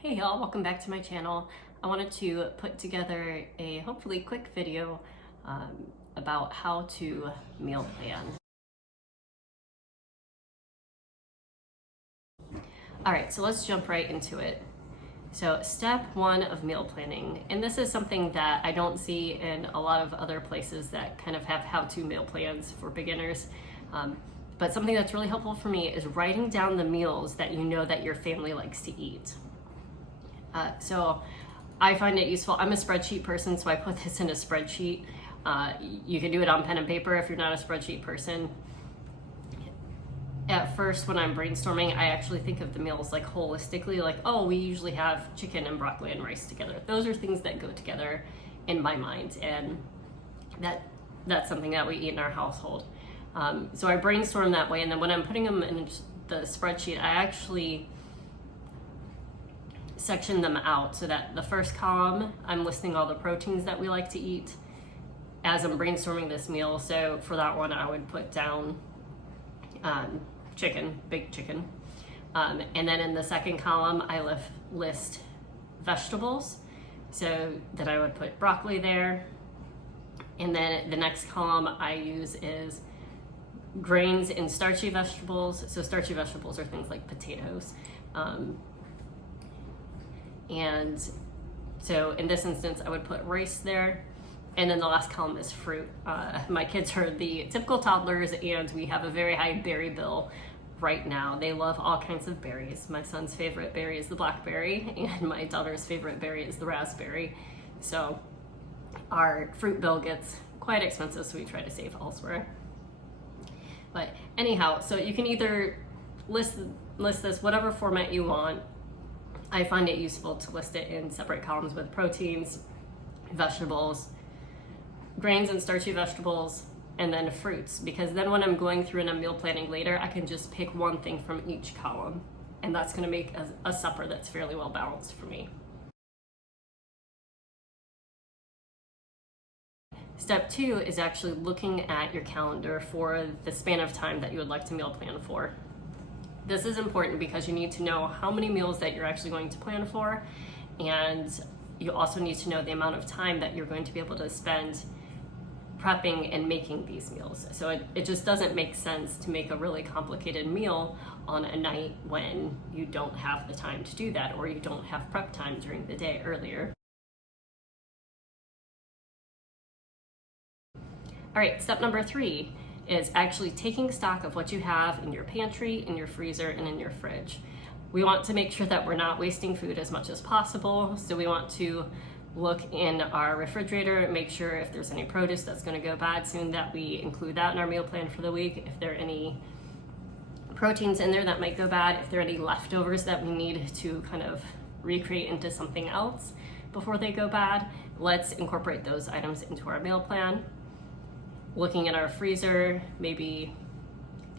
Hey y'all, welcome back to my channel. I wanted to put together a hopefully quick video about how to meal plan. All right, so let's jump right into it. So step one of meal planning, and this is something that I don't see in a lot of other places that kind of have how-to meal plans for beginners. But something that's really helpful for me is writing down the meals that you know that your family likes to eat. So I find it useful. I'm a spreadsheet person, so I put this in a spreadsheet. You can do it on pen and paper if you're not a spreadsheet person. At first, when I'm brainstorming, I actually think of the meals like holistically, like, oh, we usually have chicken and broccoli and rice together. Those are things that go together in my mind, and that's something that we eat in our household. So I brainstorm that way, and then when I'm putting them in the spreadsheet, I actually section them out so that the first column, I'm listing all the proteins that we like to eat as I'm brainstorming this meal. So for that one, I would put down chicken, big chicken. And then in the second column, I list vegetables. So then I would put broccoli there. And then the next column I use is grains and starchy vegetables. So starchy vegetables are things like potatoes. And so in this instance, I would put rice there. And then the last column is fruit. My kids are the typical toddlers, and we have a very high berry bill right now. They love all kinds of berries. My son's favorite berry is the blackberry, and my daughter's favorite berry is the raspberry. So our fruit bill gets quite expensive, so we try to save elsewhere. But anyhow, so you can either list this whatever format you want. I find it useful to list it in separate columns with proteins, vegetables, grains and starchy vegetables, and then fruits, because then when I'm going through and I'm meal planning later, I can just pick one thing from each column, and that's going to make a supper that's fairly well balanced for me. Step two is actually looking at your calendar for the span of time that you would like to meal plan for. This is important because you need to know how many meals that you're actually going to plan for, and you also need to know the amount of time that you're going to be able to spend prepping and making these meals. So it just doesn't make sense to make a really complicated meal on a night when you don't have the time to do that, or you don't have prep time during the day earlier. All right, step number three is actually taking stock of what you have in your pantry, in your freezer, and in your fridge. We want to make sure that we're not wasting food as much as possible, so we want to look in our refrigerator and make sure if there's any produce that's going to go bad soon, that we include that in our meal plan for the week. If there are any proteins in there that might go bad, if there are any leftovers that we need to kind of recreate into something else before they go bad, let's incorporate those items into our meal plan. Looking at our freezer, maybe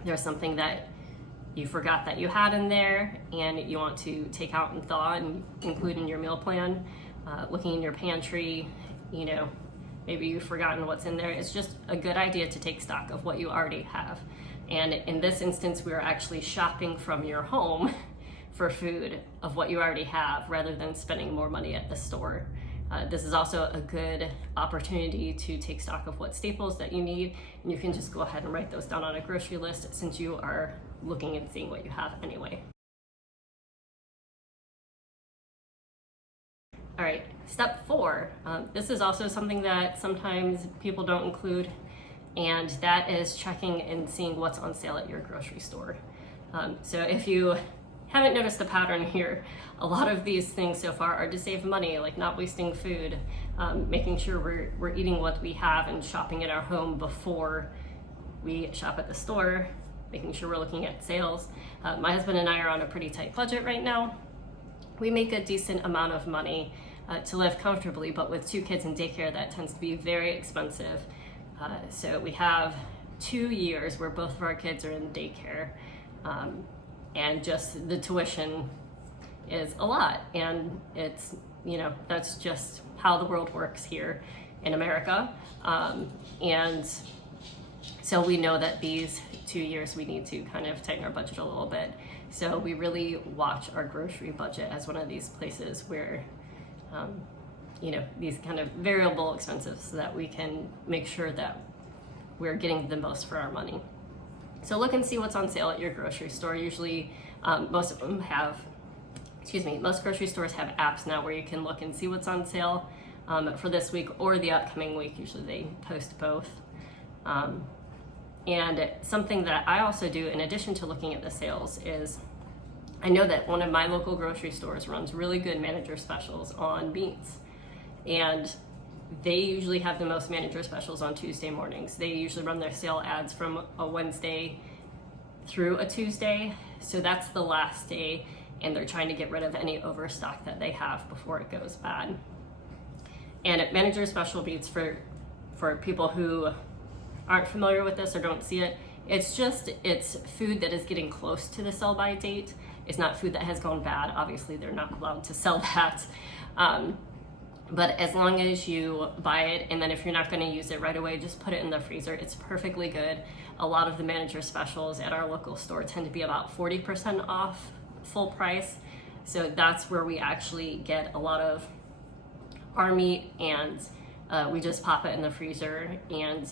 there's something that you forgot that you had in there and you want to take out and thaw and include in your meal plan. Looking in your pantry, maybe you've forgotten what's in there. It's just a good idea to take stock of what you already have. And in this instance, we're actually shopping from your home for food of what you already have rather than spending more money at the store. This is also a good opportunity to take stock of what staples that you need, and you can just go ahead and write those down on a grocery list since you are looking and seeing what you have anyway. All right, step four. This is also something that sometimes people don't include, and that is checking and seeing what's on sale at your grocery store. So if you haven't noticed a pattern here, a lot of these things so far are to save money, like not wasting food, making sure we're eating what we have and shopping at our home before we shop at the store, making sure we're looking at sales. My husband and I are on a pretty tight budget right now. We make a decent amount of money to live comfortably, but with 2 kids in daycare, that tends to be very expensive. So we have 2 years where both of our kids are in daycare, and just the tuition is a lot. And it's, that's just how the world works here in America. And So we know that these 2 years we need to kind of tighten our budget a little bit. So we really watch our grocery budget as one of these places where, these kind of variable expenses, so that we can make sure that we're getting the most for our money. So look and see what's on sale at your grocery store. Usually most grocery stores have apps now where you can look and see what's on sale for this week or the upcoming week. Usually they post both. And something that I also do in addition to looking at the sales is, I know that one of my local grocery stores runs really good manager specials on beans. And they usually have the most manager specials on Tuesday mornings. They usually run their sale ads from a Wednesday through a Tuesday. So that's the last day, and they're trying to get rid of any overstock that they have before it goes bad. And at manager special beans, for people who aren't familiar with this or don't see it, it's food that is getting close to the sell by date. It's not food that has gone bad. Obviously they're not allowed to sell that. But as long as you buy it, and then if you're not going to use it right away, just put it in the freezer. It's perfectly good. A lot of the manager specials at our local store tend to be about 40% off full price. So that's where we actually get a lot of our meat, and we just pop it in the freezer, and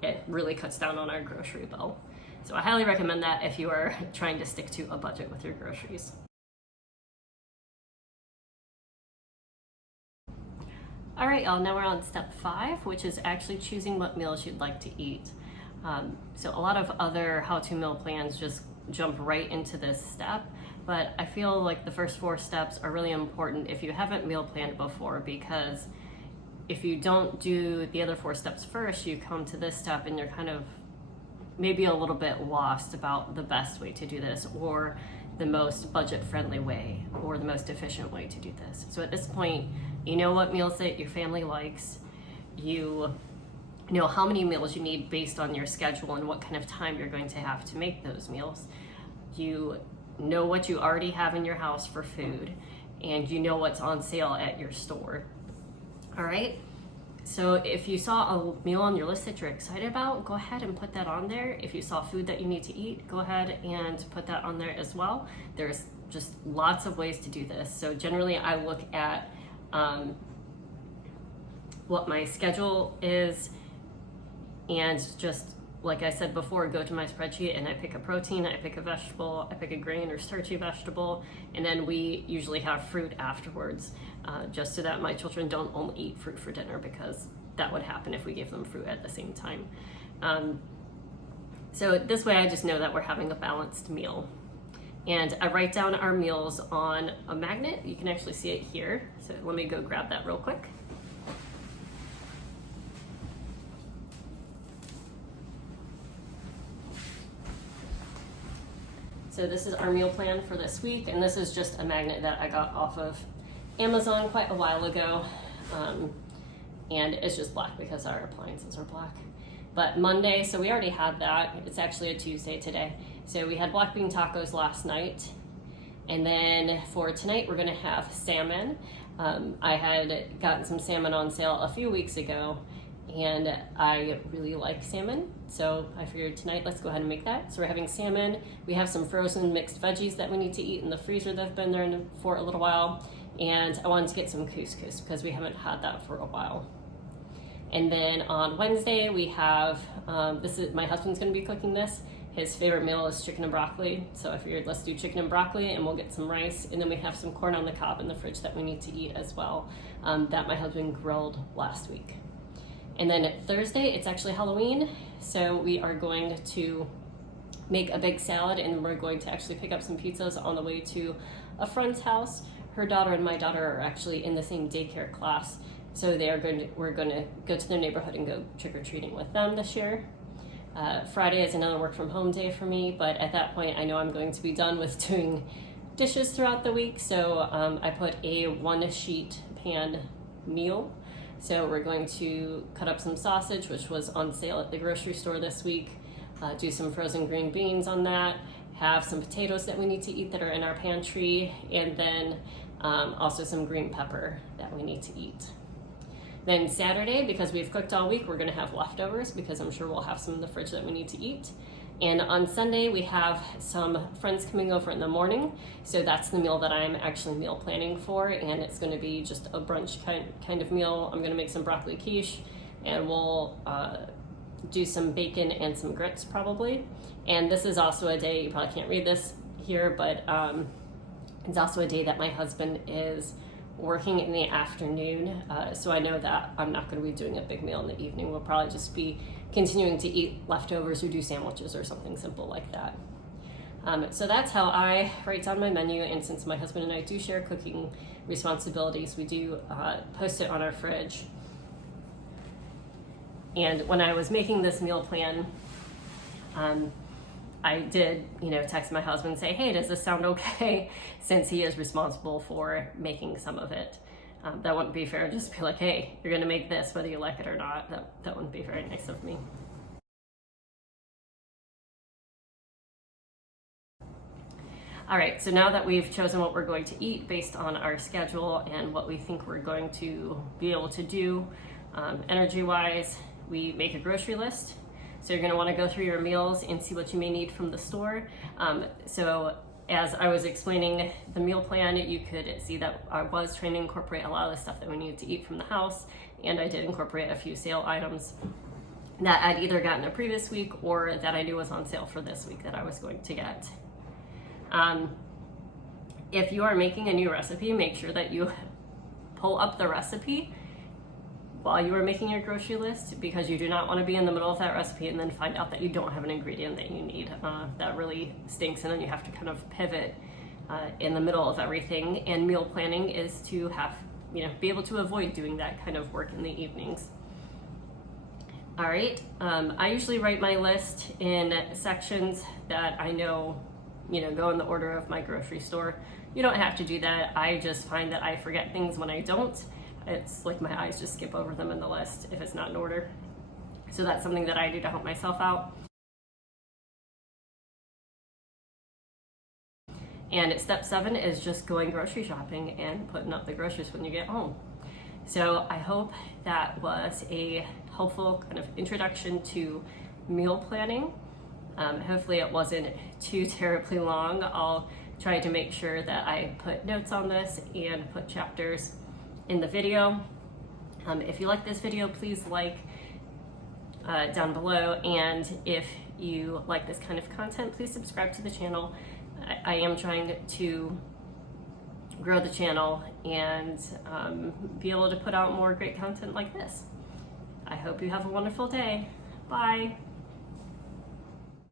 it really cuts down on our grocery bill. So I highly recommend that if you are trying to stick to a budget with your groceries. All right, y'all, now we're on step 5, which is actually choosing what meals you'd like to eat. So a lot of other how-to meal plans just jump right into this step, but I feel like the first 4 steps are really important if you haven't meal planned before, because if you don't do the other 4 steps first, you come to this step and you're kind of maybe a little bit lost about the best way to do this, or the most budget-friendly way, or the most efficient way to do this. So at this point, you know what meals that your family likes, you know how many meals you need based on your schedule and what kind of time you're going to have to make those meals. You know what you already have in your house for food, and you know what's on sale at your store. All right? So if you saw a meal on your list that you're excited about, go ahead and put that on there. If you saw food that you need to eat, go ahead and put that on there as well. There's just lots of ways to do this. So generally I look at what my schedule is, and just like I said before, go to my spreadsheet and I pick a protein, I pick a vegetable, I pick a grain or starchy vegetable, and then we usually have fruit afterwards, just so that my children don't only eat fruit for dinner, because that would happen if we gave them fruit at the same time. So this way I just know that we're having a balanced meal. And I write down our meals on a magnet. You can actually see it here. So let me go grab that real quick. So this is our meal plan for this week, and this is just a magnet that I got off of Amazon quite a while ago. And it's just black because our appliances are black. But Monday, so we already had that. It's actually a Tuesday today. So we had black bean tacos last night. And then for tonight, we're gonna have salmon. I had gotten some salmon on sale a few weeks ago, and I really like salmon. So I figured tonight, let's go ahead and make that. So we're having salmon. We have some frozen mixed veggies that we need to eat in the freezer that have been there for a little while. And I wanted to get some couscous because we haven't had that for a while. And then on Wednesday, we have, my husband's gonna be cooking this. His favorite meal is chicken and broccoli. So I figured let's do chicken and broccoli, and we'll get some rice. And then we have some corn on the cob in the fridge that we need to eat as well, that my husband grilled last week. And then Thursday, it's actually Halloween. So we are going to make a big salad, and we're going to actually pick up some pizzas on the way to a friend's house. Her daughter and my daughter are actually in the same daycare class. So we're going to go to their neighborhood and go trick-or-treating with them this year. Friday is another work from home day for me, but at that point I know I'm going to be done with doing dishes throughout the week. So I put a 1-sheet pan meal. So we're going to cut up some sausage, which was on sale at the grocery store this week, do some frozen green beans on that, have some potatoes that we need to eat that are in our pantry, and then also some green pepper that we need to eat. Then Saturday, because we've cooked all week, we're gonna have leftovers because I'm sure we'll have some in the fridge that we need to eat. And on Sunday, we have some friends coming over in the morning. So that's the meal that I'm actually meal planning for. And it's gonna be just a brunch kind of meal. I'm gonna make some broccoli quiche, and we'll do some bacon and some grits probably. And this is also a day, you probably can't read this here, but it's also a day that my husband is working in the afternoon, so I know that I'm not going to be doing a big meal in the evening. We'll probably just be continuing to eat leftovers or do sandwiches or something simple like that. So that's how I write down my menu, and since my husband and I do share cooking responsibilities, we do post it on our fridge. And when I was making this meal plan, I did, text my husband and say, hey, does this sound okay? Since he is responsible for making some of it. That wouldn't be fair, just be like, hey, you're gonna make this whether you like it or not. That wouldn't be very nice of me. All right, so now that we've chosen what we're going to eat based on our schedule and what we think we're going to be able to do energy-wise, we make a grocery list. So you're going to want to go through your meals and see what you may need from the store. So as I was explaining the meal plan, you could see that I was trying to incorporate a lot of the stuff that we needed to eat from the house, and I did incorporate a few sale items that I'd either gotten the previous week or that I knew was on sale for this week that I was going to get. If you are making a new recipe, make sure that you pull up the recipe while you are making your grocery list, because you do not want to be in the middle of that recipe and then find out that you don't have an ingredient that you need. That really stinks, and then you have to kind of pivot in the middle of everything. And meal planning is to have, be able to avoid doing that kind of work in the evenings. All right, I usually write my list in sections that I know, go in the order of my grocery store. You don't have to do that. I just find that I forget things when I don't. It's like my eyes just skip over them in the list if it's not in order. So that's something that I do to help myself out. And step 7 is just going grocery shopping and putting up the groceries when you get home. So I hope that was a helpful kind of introduction to meal planning. Hopefully it wasn't too terribly long. I'll try to make sure that I put notes on this and put chapters in the video. If you like this video, please like down below, and if you like this kind of content, please subscribe to the channel. I am trying to grow the channel and be able to put out more great content like this. I hope you have a wonderful day. Bye.